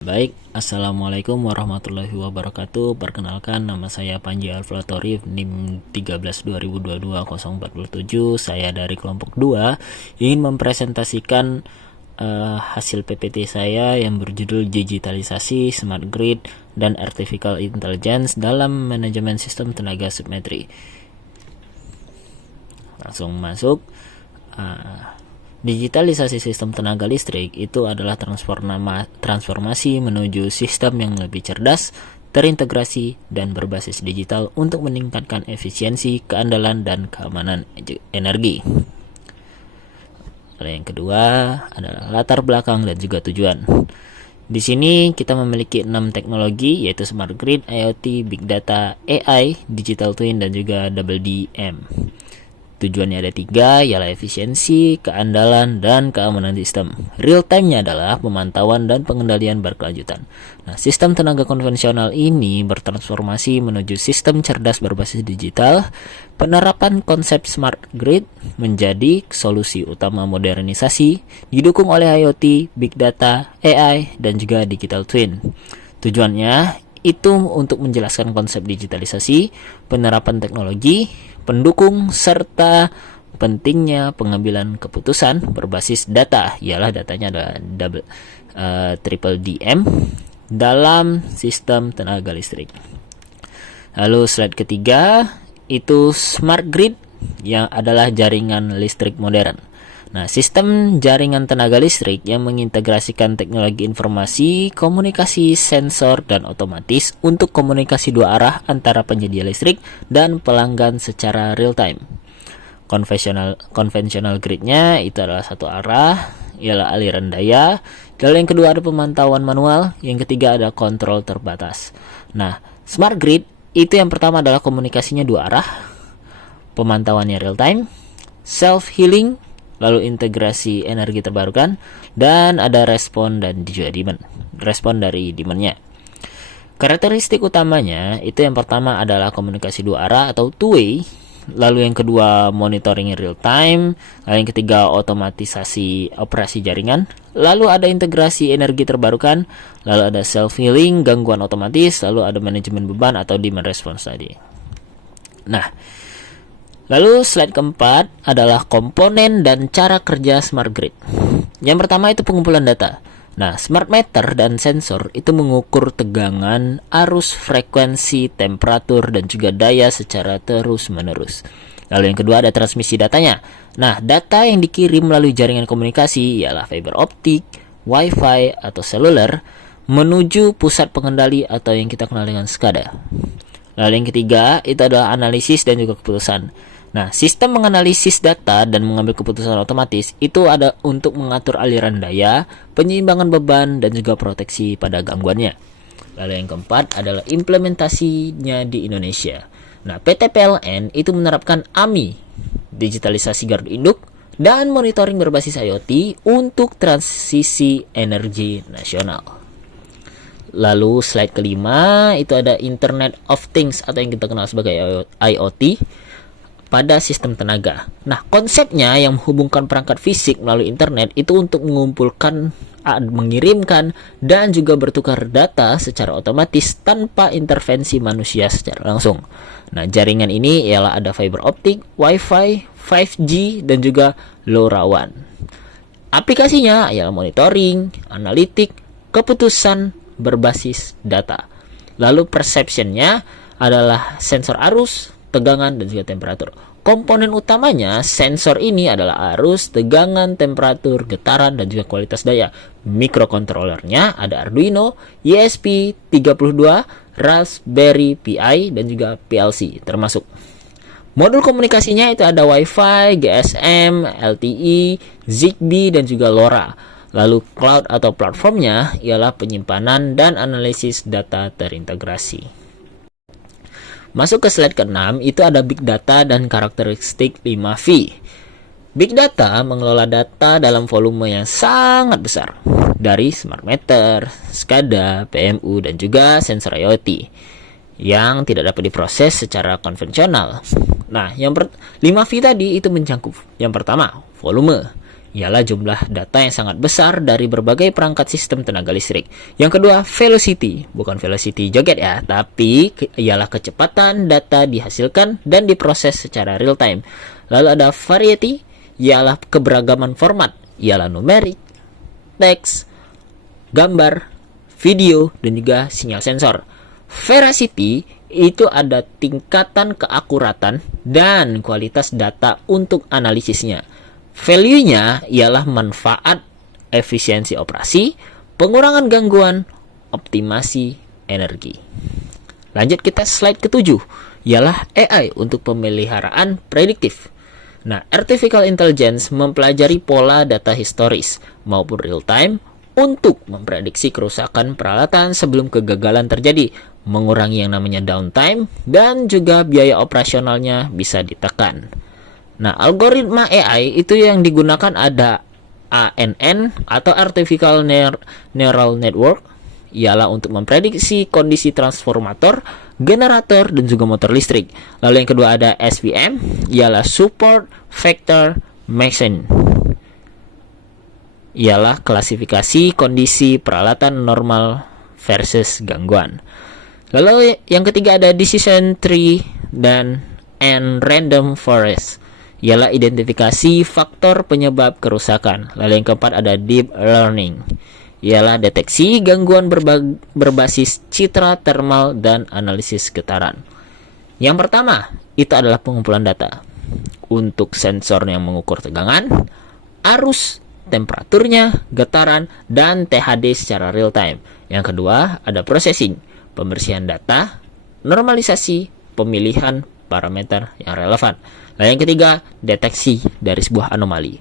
Baik, Assalamualaikum warahmatullahi wabarakatuh. Perkenalkan, nama saya Panji Alflatorif, NIM 13/2022-047. Saya dari kelompok 2 ingin mempresentasikan hasil PPT saya yang berjudul Digitalisasi, Smart Grid, dan Artificial Intelligence dalam Manajemen Sistem Tenaga Submetri. Langsung masuk. Digitalisasi sistem tenaga listrik itu adalah transformasi menuju sistem yang lebih cerdas, terintegrasi, dan berbasis digital untuk meningkatkan efisiensi, keandalan, dan keamanan energi. Lalu yang kedua adalah latar belakang dan juga tujuan. Di sini kita memiliki 6 teknologi, yaitu Smart Grid, IoT, Big Data, AI, Digital Twin, dan juga WDM. Tujuannya ada 3, ialah efisiensi, keandalan, dan keamanan sistem. Real time-nya adalah pemantauan dan pengendalian berkelanjutan. Nah, sistem tenaga konvensional ini bertransformasi menuju sistem cerdas berbasis digital. Penerapan konsep smart grid menjadi solusi utama modernisasi, didukung oleh IoT, Big Data, AI, dan juga Digital Twin. Tujuannya itu untuk menjelaskan konsep digitalisasi, penerapan teknologi, pendukung, serta pentingnya pengambilan keputusan berbasis data, ialah datanya adalah triple DM dalam sistem tenaga listrik. Lalu slide ketiga itu smart grid, yang adalah jaringan listrik modern. Nah, sistem jaringan tenaga listrik yang mengintegrasikan teknologi informasi, komunikasi, sensor, dan otomatis untuk komunikasi dua arah antara penyedia listrik dan pelanggan secara real time. Konvensional gridnya itu adalah satu arah, ialah aliran daya. Lalu yang kedua ada pemantauan manual, yang ketiga ada kontrol terbatas. Nah, smart grid itu yang pertama adalah komunikasinya dua arah, pemantauannya real time, self healing, lalu integrasi energi terbarukan, dan ada respon dan juga demand. Respon dari demand-nya. Karakteristik utamanya itu yang pertama adalah komunikasi dua arah atau two-way, lalu yang kedua monitoring real time, lalu yang ketiga otomatisasi operasi jaringan, lalu ada integrasi energi terbarukan, lalu ada self healing, gangguan otomatis, lalu ada manajemen beban atau demand response tadi. Nah, lalu slide keempat adalah komponen dan cara kerja smart grid. Yang pertama itu pengumpulan data. Nah, smart meter dan sensor itu mengukur tegangan, arus, frekuensi, temperatur, dan juga daya secara terus-menerus. Lalu yang kedua ada transmisi datanya. Nah, data yang dikirim melalui jaringan komunikasi ialah fiber optik, wifi, atau seluler menuju pusat pengendali atau yang kita kenal dengan SCADA. Lalu yang ketiga itu adalah analisis dan juga keputusan. Nah, sistem menganalisis data dan mengambil keputusan otomatis itu ada untuk mengatur aliran daya, penyeimbangan beban, dan juga proteksi pada gangguannya. Lalu yang keempat adalah implementasinya di Indonesia. Nah, PT PLN itu menerapkan AMI, digitalisasi gardu induk, dan monitoring berbasis IoT untuk transisi energi nasional. Lalu slide kelima itu ada Internet of Things atau yang kita kenal sebagai IoT pada sistem tenaga. Nah, konsepnya yang menghubungkan perangkat fisik melalui internet itu untuk mengumpulkan, mengirimkan, dan juga bertukar data secara otomatis tanpa intervensi manusia secara langsung. Nah, jaringan ini ialah ada fiber optik, wifi, 5G, dan juga LoRaWAN. Aplikasinya ialah monitoring, analitik, keputusan berbasis data. Lalu perceptionnya adalah sensor arus, tegangan, dan juga temperatur. Komponen utamanya sensor ini adalah arus, tegangan, temperatur, getaran, dan juga kualitas daya. Mikrokontrolernya ada Arduino, ESP32, Raspberry Pi, dan juga PLC termasuk. Modul komunikasinya itu ada Wi-Fi, GSM, LTE, Zigbee, dan juga LoRa. Lalu cloud atau platformnya ialah penyimpanan dan analisis data terintegrasi. Masuk ke slide ke-6, itu ada Big Data dan karakteristik 5V. Big Data mengelola data dalam volume yang sangat besar dari smart meter, SCADA, PMU, dan juga sensor IoT yang tidak dapat diproses secara konvensional. Nah, 5V tadi itu mencakup yang pertama, volume, ialah jumlah data yang sangat besar dari berbagai perangkat sistem tenaga listrik. Yang kedua, velocity, bukan velocity joget ya, tapi ialah kecepatan data dihasilkan dan diproses secara real time. Lalu ada variety, ialah keberagaman format, ialah numerik, teks, gambar, video, dan juga sinyal sensor. Veracity itu ada tingkatan keakuratan dan kualitas data untuk analisisnya. Value-nya ialah manfaat, efisiensi operasi, pengurangan gangguan, optimasi energi. Lanjut kita slide ke-7, ialah AI untuk pemeliharaan prediktif. Nah, Artificial Intelligence mempelajari pola data historis maupun real time untuk memprediksi kerusakan peralatan sebelum kegagalan terjadi, mengurangi yang namanya downtime, dan juga biaya operasionalnya bisa ditekan. Nah, algoritma AI itu yang digunakan ada ANN atau Artificial Neural Network, ialah untuk memprediksi kondisi transformator, generator, dan juga motor listrik. Lalu yang kedua ada SVM, ialah Support Vector Machine, ialah klasifikasi kondisi peralatan normal versus gangguan. Lalu yang ketiga ada Decision Tree dan Random Forest, ialah identifikasi faktor penyebab kerusakan. Lalu yang keempat ada Deep Learning, ialah deteksi gangguan berbasis citra thermal dan analisis getaran. Yang pertama itu adalah pengumpulan data untuk sensor yang mengukur tegangan, arus, temperaturnya, getaran, dan THD secara real time. Yang kedua ada processing, pembersihan data, normalisasi, pemilihan parameter yang relevan. Lalu yang ketiga, deteksi dari sebuah anomali,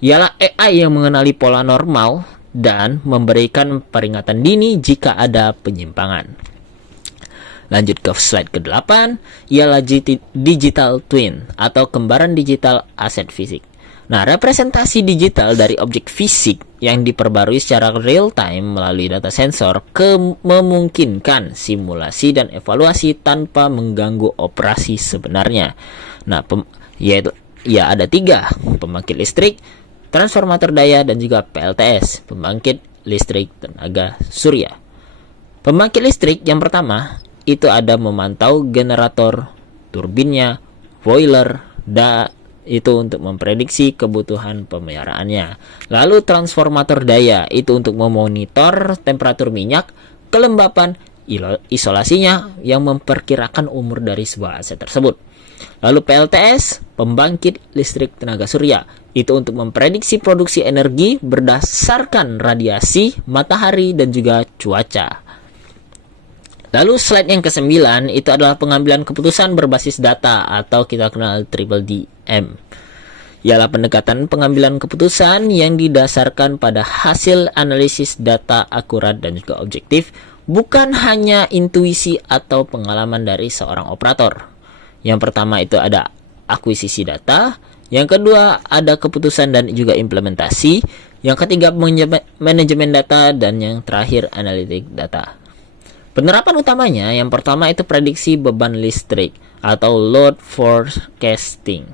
ialah AI yang mengenali pola normal dan memberikan peringatan dini jika ada penyimpangan. Lanjut ke slide ke-8, ialah digital twin atau kembaran digital aset fisik. Nah, representasi digital dari objek fisik yang diperbarui secara real time melalui data sensor memungkinkan simulasi dan evaluasi tanpa mengganggu operasi sebenarnya. Nah, ada 3, pembangkit listrik, transformator daya, dan juga PLTS, pembangkit listrik tenaga surya. Pembangkit listrik yang pertama itu ada memantau generator, turbinnya, boiler, itu untuk memprediksi kebutuhan pemeliharaannya. Lalu transformator daya itu untuk memonitor temperatur minyak, kelembapan, isolasinya yang memperkirakan umur dari sebuah aset tersebut. Lalu PLTS, pembangkit listrik tenaga surya, itu untuk memprediksi produksi energi berdasarkan radiasi, matahari, dan juga cuaca. Lalu slide yang ke-9 itu adalah pengambilan keputusan berbasis data atau kita kenal Triple DM. Ialah pendekatan pengambilan keputusan yang didasarkan pada hasil analisis data akurat dan juga objektif, bukan hanya intuisi atau pengalaman dari seorang operator. Yang pertama itu ada akuisisi data, yang kedua ada keputusan dan juga implementasi, yang ketiga manajemen data, dan yang terakhir analitik data. Penerapan utamanya yang pertama itu prediksi beban listrik atau load forecasting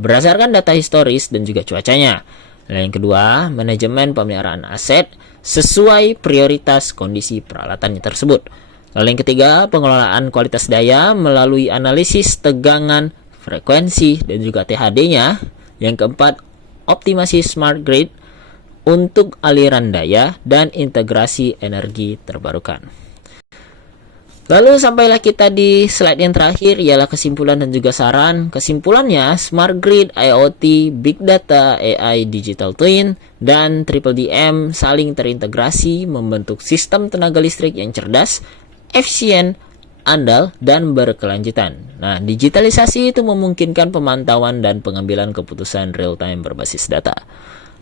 berdasarkan data historis dan juga cuacanya. Dan yang kedua, manajemen pemeliharaan aset sesuai prioritas kondisi peralatannya tersebut. Lalu yang ketiga, pengelolaan kualitas daya melalui analisis tegangan, frekuensi, dan juga THD-nya. Yang keempat, optimasi smart grid untuk aliran daya dan integrasi energi terbarukan. Lalu sampailah kita di slide yang terakhir, ialah kesimpulan dan juga saran. Kesimpulannya, smart grid, IoT, big data, AI, digital twin, dan Triple DM saling terintegrasi membentuk sistem tenaga listrik yang cerdas, efisien, andal, dan berkelanjutan. Nah, digitalisasi itu memungkinkan pemantauan dan pengambilan keputusan real time berbasis data.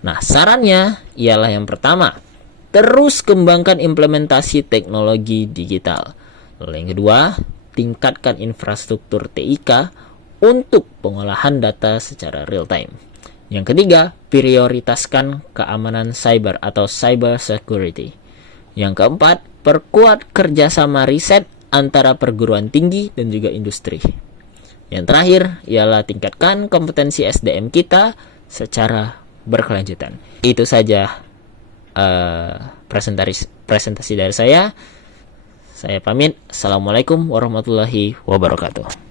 Nah, sarannya ialah yang pertama, terus kembangkan implementasi teknologi digital. Lalu yang kedua, tingkatkan infrastruktur TIK untuk pengolahan data secara real time. Yang ketiga, prioritaskan keamanan cyber atau cyber security. Yang keempat, perkuat kerjasama riset antara perguruan tinggi dan juga industri. Yang terakhir, ialah tingkatkan kompetensi SDM kita secara berkelanjutan. Itu saja presentasi dari saya. Saya pamit. Assalamualaikum warahmatullahi wabarakatuh.